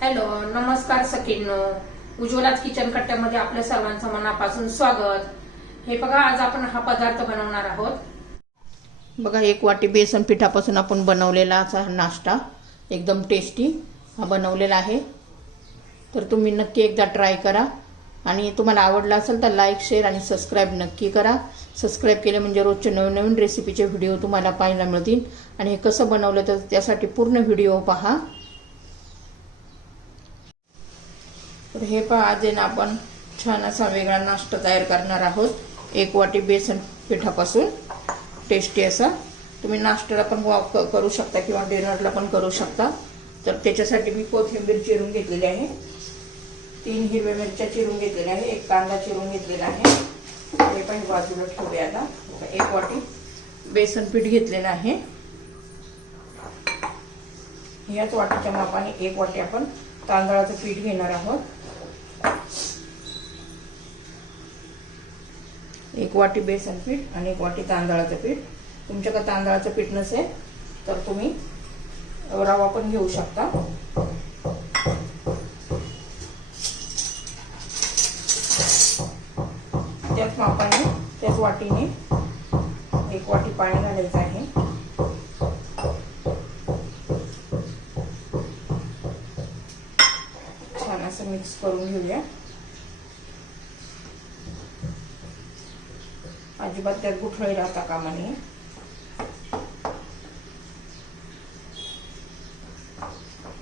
Hello, नमस्कार सखींनो. उज्ज्वलाच kitchen कट्ट्यामध्ये आपल्या सर्वांचं मनापासून स्वागत. हे बघा, आज आपण हा पदार्थ बनवणार आहोत. बघा, 1 वाटी बेसन पिठापासून आपण बनवलेला असा नाश्ता एकदम टेस्टी हा बनवलेला आहे. तर तुम्ही नक्की एकदा ट्राय करा आणि तुम्हाला आवडला असेल तर लाईक, शेअर आणि सबस्क्राईब नक्की करा. सबस्क्राईब केले म्हणजे रोजचे नवीन नवीन रेसिपीचे व्हिडिओ तुम्हाला पाहायला मिळतील. आणि हे कसं बनवलं तर त्यासाठी पूर्ण व्हिडिओ पहा. तर हे पहा, आज आहे ना आपण छान असा वेगळा नाश्ता तयार करणार आहोत 1 वाटी बेसन पिठापासून. टेस्टी असा तुम्ही नाश्त्याला पण करू शकता किंवा डिनरला पण करू शकता. तर त्याच्यासाठी मी कोथिंबीर चिरून घेतलेली आहे, 3 हिरव्या मिरच्या चिरून घेतलेल्या आहे, 1 कांदा चिरून घेतलेला आहे. हे पण बाजूला ठेवूया. आता 1 वाटी बेसन पीठ घेतलेलं आहे. ह्याच वाटीच्या मापाने 1 वाटी आपण तांदळाचं पीठ घेणार आहोत. 1 वाटी बेसन पीठ आणि 1 वाटी तांदळाचं पीठ. तुमच्याकडे तांदळाचं पीठ नसेल तर तुम्ही रवा पण घेऊ शकता. त्याच मापाने त्याच वाटीने 1 वाटी पाणी घालायचं आहे. छान असं मिक्स करून घेऊया. अजिबात त्यात गुठळी राहता कामा नये.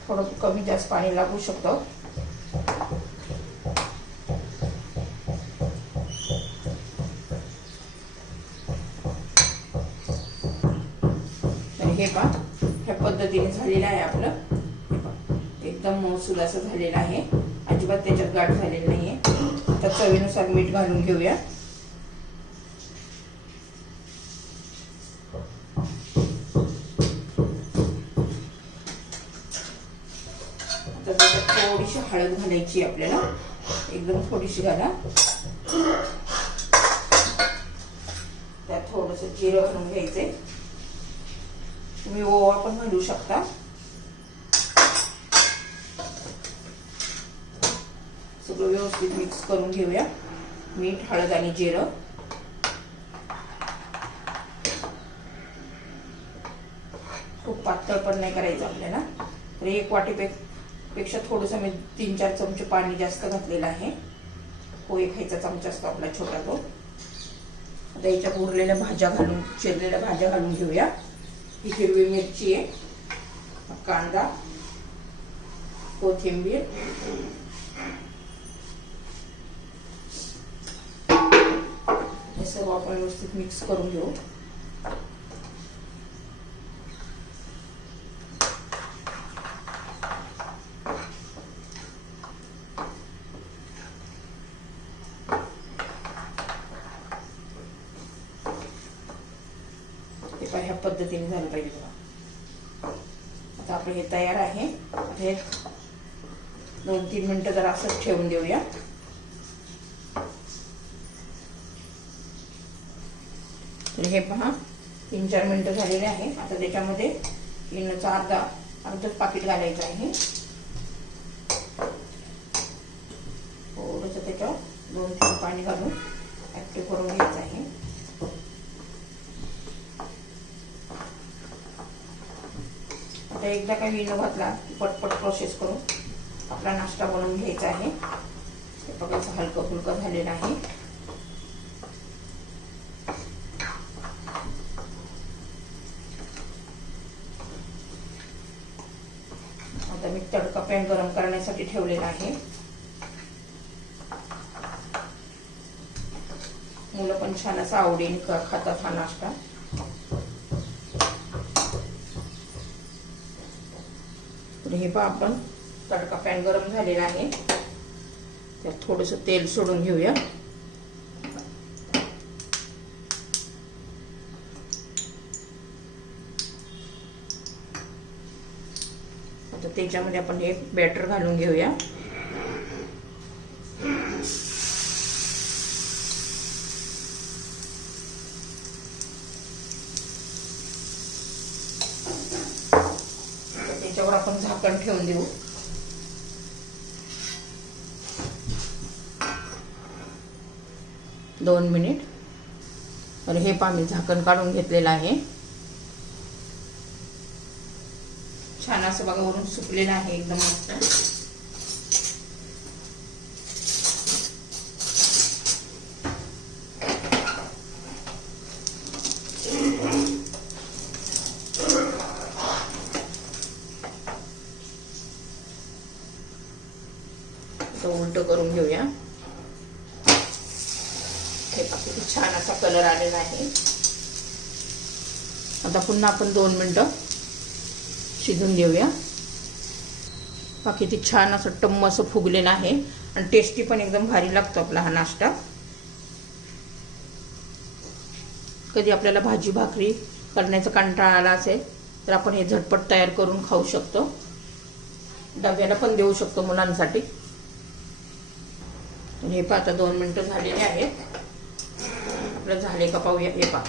थोडं कमी जास्त पाणी लागू शकतं. तर हे पहा, ह्या पद्धतीने झालेलं आहे आपलं. एकदम मऊसूद असं झालेलं आहे, अजिबात त्याच्यात गाठ झालेली नाहीये. आता चवीनुसार मीठ घालून घेऊया. आता त्याच्यात थोडीशी हळद घालायची आपल्याला, एकदम थोडीशी घाला. त्यात थोडंसं जिरं घालून घ्यायचंय. तुम्ही ओवा पण घालू शकता. सगळं व्यवस्थित मिक्स करून घेऊया. मीठ, हळद आणि जिरं. खूप पातळ पण नाही करायचं आपल्याला. तर 1 वाटीपेक्षा थोडंसं मी 3-4 चमचे पाणी जास्त घातलेलं आहे. पोहे खायचा चमचा असतो आपला छोटा तो. आता याच्यात उरलेल्या भाज्या घालून, चिरलेल्या भाज्या घालून घेऊया. ही हिरवी मिरची आहे, कांदा, कोथिंबीर, हे सर्व आपण व्यवस्थित मिक्स करून घेऊ. ह्या पद्धतीने झालं पाहिजे बघा. आता आपलं हे तयार आहे. हे 2-3 मिनिटं जरा असंच ठेवून देऊया. तर हे पहा, 3-4 मिनिटं झालेले आहे. आता त्याच्यामध्ये इनोचं अर्धच पाकिट घालायचं आहे. थोडंसं त्याच्यावर 2-3 पाणी घालून ऍक्टिव्ह करून घ्यायचं आहे. आता एकदा काही इनो घातला की पटपट प्रोसेस करून आपला नाश्ता बनवून घ्यायचा आहे. हे बघा, हलकं फुलकं झालेलं आहे. आता मी तडका पॅन गरम करण्यासाठी ठेवलेला आहे. मुलं पण छान असं आवडीने खातात हा नाश्ता. तर हे पहा, आपण तडका पॅन गरम झालेला आहे. त्यात थोडंसं तेल सोडून घेऊया. आता त्याच्यामध्ये आपण हे बॅटर घालून घेऊया. त्याच्यावर आपण झाकण ठेवून देऊ. 2 मिनिट. तर हे पहा मी झाकण काढून घेतलेलं आहे. छान असं बघा वरून सुकलेलं आहे एकदम मस्त. उलट करून घेऊया. हे पहा किती छान असा कलर आलेला आहे. आता पुन्हा आपण 2 मिनिटं शिजून घेऊया. पहा किती छान असं टम्म असं फुगलेलं आहे आणि टेस्टी पण एकदम भारी लागतो आपला हा नाश्ता. कधी आपल्याला भाजी भाकरी करण्याचा कंटाळा आला असेल तर आपण हे झटपट तयार करून खाऊ शकतो. डब्याला पण देऊ शकतो मुलांसाठी. हे पहा आता 2 मिनिटं झालेले आहेत. आपलं झाले का पाहूया. हे पहा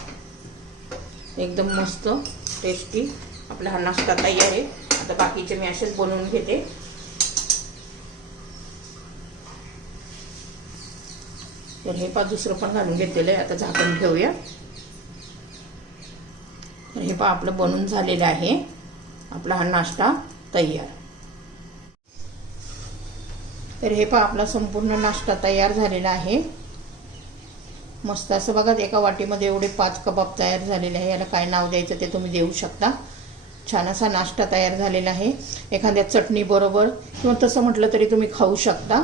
एकदम मस्त टेस्टी आपला हा नाश्ता तयार आहे. आता बाकीचे मी असेच बनवून घेते. तर हे पहा दुसरं पण घालून घेतलेलं आहे. आता झाकण ठेवूया. तर हे पहा आपलं बनून झालेलं आहे. आपला हा नाश्ता तयार. तर हे पहा आपला संपूर्ण नाश्ता तयार झालेला आहे. मस्त असं बघा एका वाटीमध्ये एवढे 5 कबाब तयार झालेले आहे. याला काय नाव द्यायचं ते तुम्ही देऊ शकता. छान असा नाश्ता तयार झालेला आहे. एखाद्या चटणी बरोबर किंवा तसं म्हटलं तरी तुम्ही खाऊ शकता.